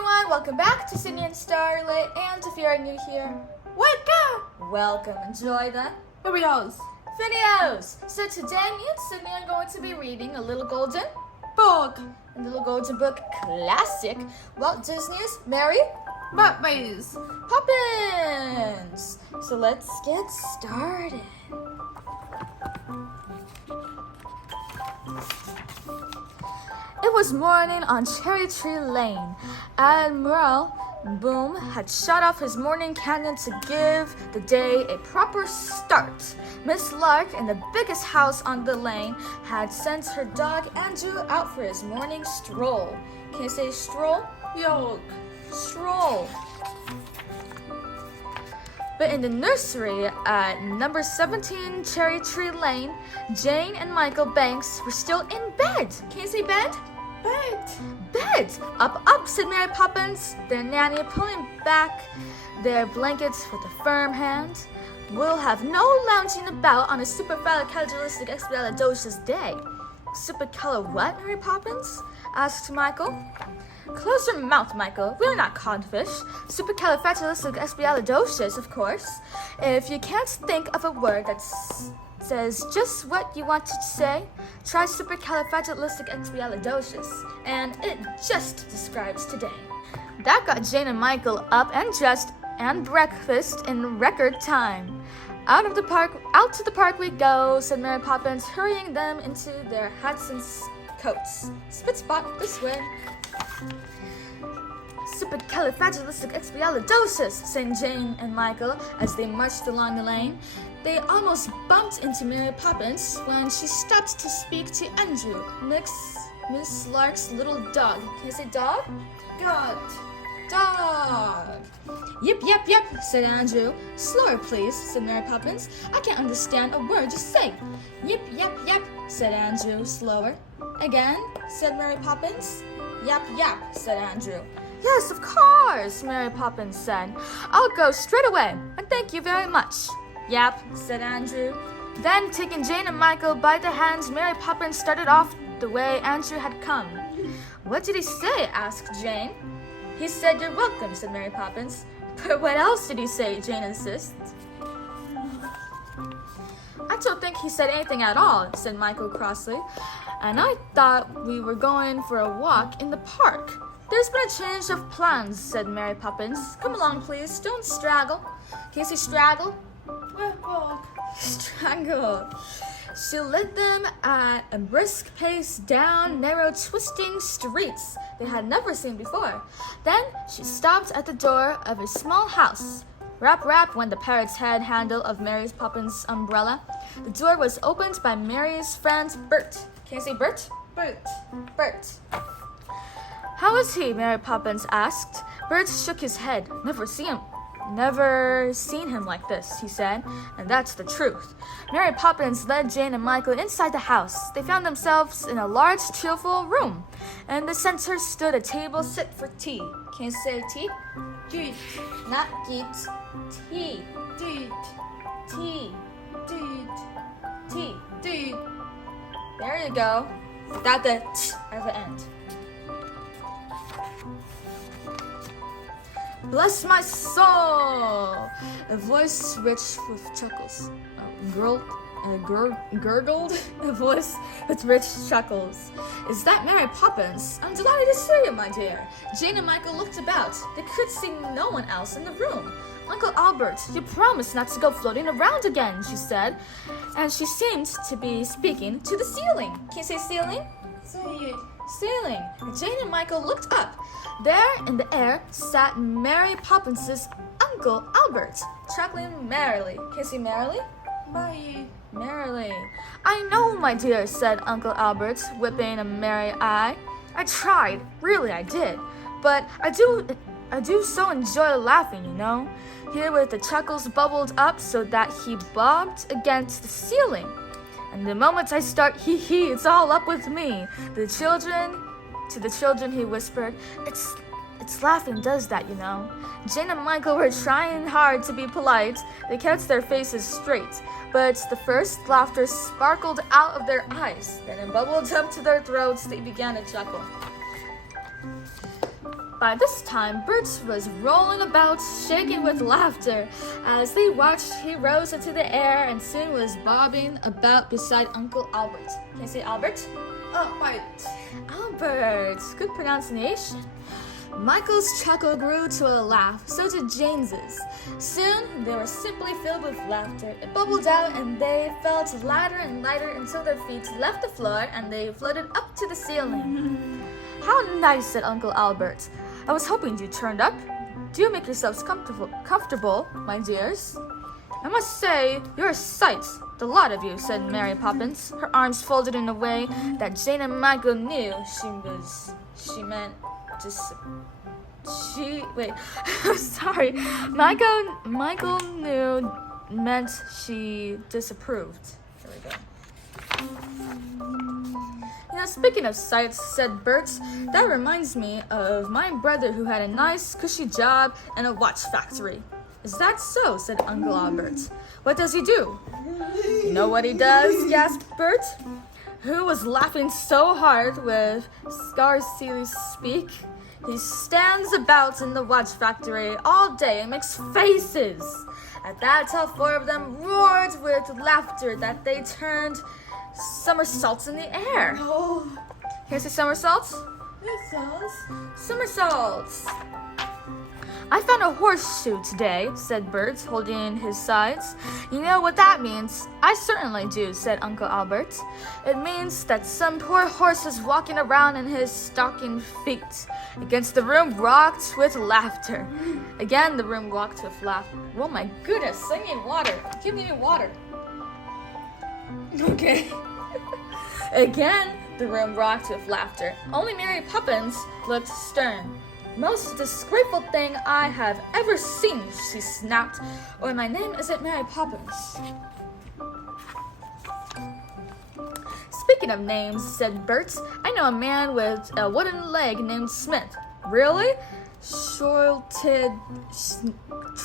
everyone, welcome back to Sydney and Starlet, and if you're new here, welcome, enjoy the videos. So today me and Sydney are going to be reading a Little Golden Book, a Little Golden Book classic, Walt Disney's Mary Poppins. So let's get started. It was morning on Cherry Tree Lane. Admiral Boom had shut off his morning cannon to give the day a proper start. Miss Lark, in the biggest house on the lane, had sent her dog Andrew out for his morning stroll. Can you say stroll? Yolk. Stroll. But in the nursery at number 17 Cherry Tree Lane, Jane and Michael Banks were still in bed. Can you say bed? Bed! Up, said Mary Poppins, their nanny pulling back their blankets with a firm hand. We'll have no lounging about on a supercalifragilisticexpialidocious day. Supercalif what, Mary Poppins? Asked Michael. Close your mouth, Michael. We're not codfish. Supercalifragilisticexpialidocious, of course. If you can't think of a word that says just what you want to say, try supercalifragilisticexpialidocious, and it just describes today. That got Jane and Michael up and dressed and breakfast in record time. Out to the park we go, said Mary Poppins, hurrying them into their hats and coats. Spit spot this way. Supercalifragilisticexpialidocious, sang Jane and Michael as they marched along the lane. They almost bumped into Mary Poppins when she stopped to speak to Andrew, Miss Lark's little dog. Can you say dog? Dog. Yep, said Andrew. Slower, please, said Mary Poppins. I can't understand a word you say. Yep, said Andrew, slower. Again, said Mary Poppins. Yap, said Andrew. Yes, of course, Mary Poppins said. I'll go straight away, and thank you very much. Yap, said Andrew. Then, taking Jane and Michael by the hands, Mary Poppins started off the way Andrew had come. What did he say? Asked Jane. He said, you're welcome, said Mary Poppins. But what else did he say? Jane insists. I don't think he said anything at all, said Michael crossly. And I thought we were going for a walk in the park. There's been a change of plans, said Mary Poppins. Come along, please. Don't straggle. Can you say straggle? Strangle. She led them at a brisk pace down narrow, twisting streets they had never seen before. Then she stopped at the door of a small house. Rap went the parrot's head handle of Mary Poppins' umbrella. The door was opened by Mary's friend Bert. Can you say Bert? Bert. How is he? Mary Poppins asked. Bert shook his head. Never seen him like this, he said, and that's the truth. Mary Poppins led Jane and Michael inside the house. They found themselves in a large, cheerful room. In the center stood a table set for tea. Can you say tea? Deet. Not eat. Tea. Deet. Tea. Deet. Tea. Deet. There you go. Without the t at the end. Bless my soul! A voice rich with chuckles. Gurgled. A voice with rich chuckles. Is that Mary Poppins? I'm delighted to see you, my dear. Jane and Michael looked about. They could see no one else in the room. Uncle Albert, you promised not to go floating around again, she said. And she seemed to be speaking to the ceiling. Can you say ceiling? Say it. Ceiling. Jane and Michael looked up. There in the air sat Mary Poppins' Uncle Albert, chuckling merrily. Can you say merrily? Bye. Merrily. I know, my dear, said Uncle Albert, whipping a merry eye. I tried, really I did. But I do so enjoy laughing, you know. Herewith the chuckles bubbled up so that he bobbed against the ceiling. And the moment I start hee-hee, it's all up with me. To the children he whispered, It's laughing does that, you know. Jane and Michael were trying hard to be polite. They kept their faces straight. But the first laughter sparkled out of their eyes. Then it bubbled up to their throats. They began to chuckle. By this time, Bert was rolling about, shaking with laughter. As they watched, he rose into the air and soon was bobbing about beside Uncle Albert. Can you say Albert? Right. Albert. Good pronunciation. Michael's chuckle grew to a laugh, so did James's. Soon, they were simply filled with laughter. It bubbled out, and they felt lighter and lighter until their feet left the floor and they floated up to the ceiling. How nice, said Uncle Albert. I was hoping you turned up. Do make yourselves comfortable, my dears. I must say, you're a sight, the lot of you, said Mary Poppins, her arms folded in a way that Jane and Michael knew sorry. Michael knew meant she disapproved. Here we go. Speaking of sights, said Bert, that reminds me of my brother who had a nice, cushy job in a watch factory. Is that so? Said Uncle Albert. What does he do? You know what he does? Gasped Bert, who was laughing so hard with scarcely speak. He stands about in the watch factory all day and makes faces. At that, all four of them roared with laughter that they turned somersaults in the air. Oh, Can you say somersaults? this sounds. Somersaults. I found a horseshoe today, said Bert, holding his sides. You know what that means? I certainly do, said Uncle Albert. It means that some poor horse is walking around in his stocking feet. Against the room rocked with laughter. Again, the room rocked with laughter. Oh my goodness, I need water. Give me water. Okay. Again, the room rocked with laughter. Only Mary Poppins looked stern. Most disgraceful thing I have ever seen, she snapped, or my name isn't Mary Poppins. Speaking of names, said Bert, I know a man with a wooden leg named Smith. Really?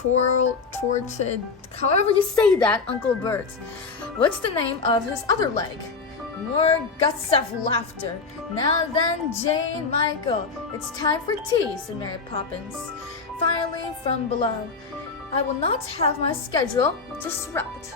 Torted, however you say that, Uncle Bert. What's the name of his other leg? More gusts of laughter. Now then, Jane, Michael, it's time for tea, said Mary Poppins. Finally, from below, I will not have my schedule disrupt.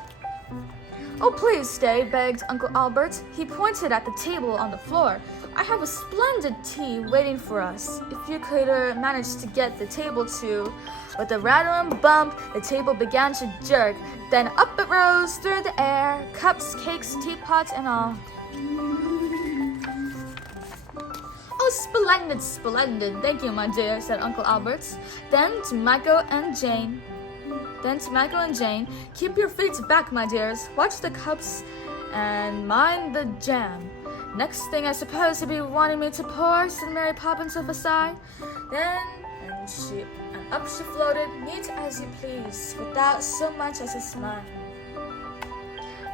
Oh, please stay, begged Uncle Albert. He pointed at the table on the floor. I have a splendid tea waiting for us. If you could manage to get the table to... With a rattle and bump, the table began to jerk. Then up it rose through the air, cups, cakes, teapots, and all. Oh, splendid, splendid. Thank you, my dear, said Uncle Albert. Then to Michael and Jane, keep your feet back, my dears. Watch the cups and mind the jam. Next thing I suppose you'll be wanting me to pour, said Mary Poppins with a sigh. Then, and up she floated, neat as you please, without so much as a smile.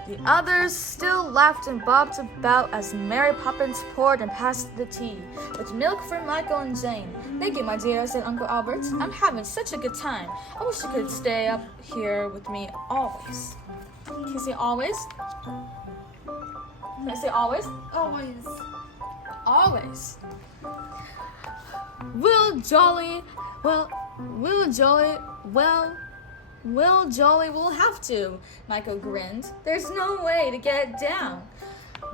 The others still laughed and bobbed about as Mary Poppins poured and passed the tea, with milk for Michael and Jane. Thank you, my dear, said Uncle Albert. I'm having such a good time. I wish you could stay up here with me always. Can you say always? Can I say always? Always. Always. Will Jolly will have to. Michael grinned. There's no way to get down.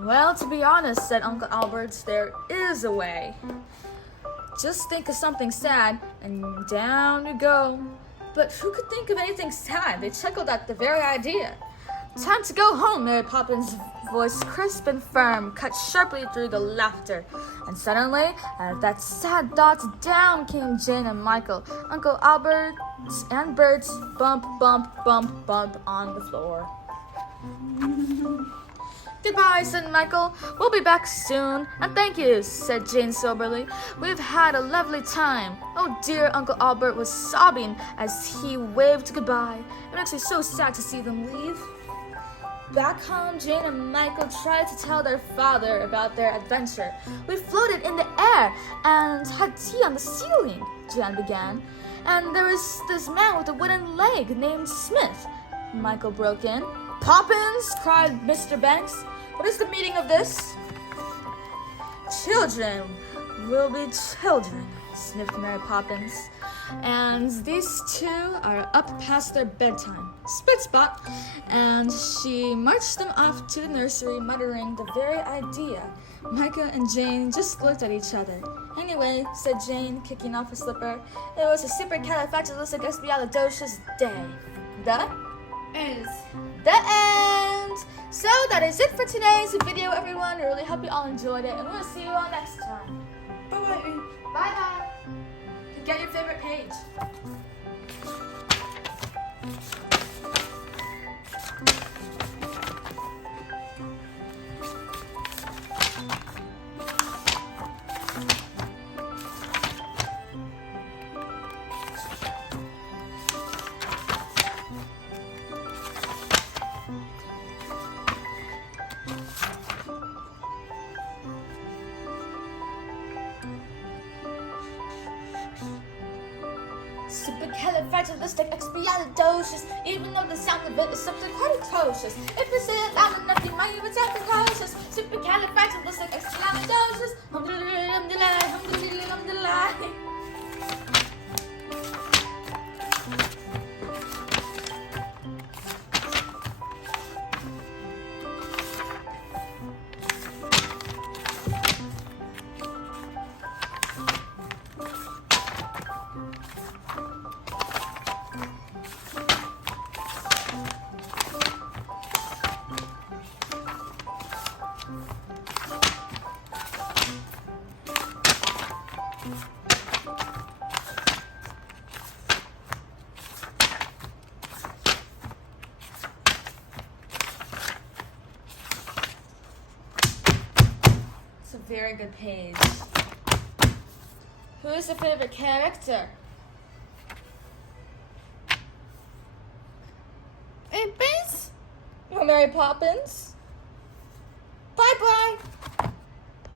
Well, to be honest, said Uncle Albert, there is a way. Just think of something sad, and down you go. But who could think of anything sad? They chuckled at the very idea. Time to go home, Mary Poppins' voice, crisp and firm, cut sharply through the laughter. And suddenly, at that sad thought, down came Jane and Michael. Uncle Albert and Bert bump, bump, bump, bump on the floor. Goodbye, said Michael. We'll be back soon. And thank you, said Jane soberly. We've had a lovely time. Oh dear, Uncle Albert was sobbing as he waved goodbye. It makes me so sad to see them leave. Back home, Jane and Michael tried to tell their father about their adventure. We floated in the air and had tea on the ceiling, Jan began. And there was this man with a wooden leg named Smith, Michael broke in. Poppins, cried Mr. Banks. What is the meaning of this? Children will be children, sniffed Mary Poppins. And these two are up past their bedtime. Spit spot! And she marched them off to the nursery, muttering the very idea. Micah and Jane just looked at each other. Anyway, said Jane, kicking off a slipper, it was a supercalifragilisticexpialidocious day. The end! So that is it for today's video, everyone. I really hope you all enjoyed it, and we'll see you all next time. Bye-bye. Bye-bye. Get your favorite page. Supercalifragilisticexpialidocious, even though the sound of it is something quite atrocious. If you say it loud enough, you might even sound precocious. Supercalifragilisticexpialidocious. It's a very good page. Who is your favorite character? Poppins? Mary Poppins. Bye-bye.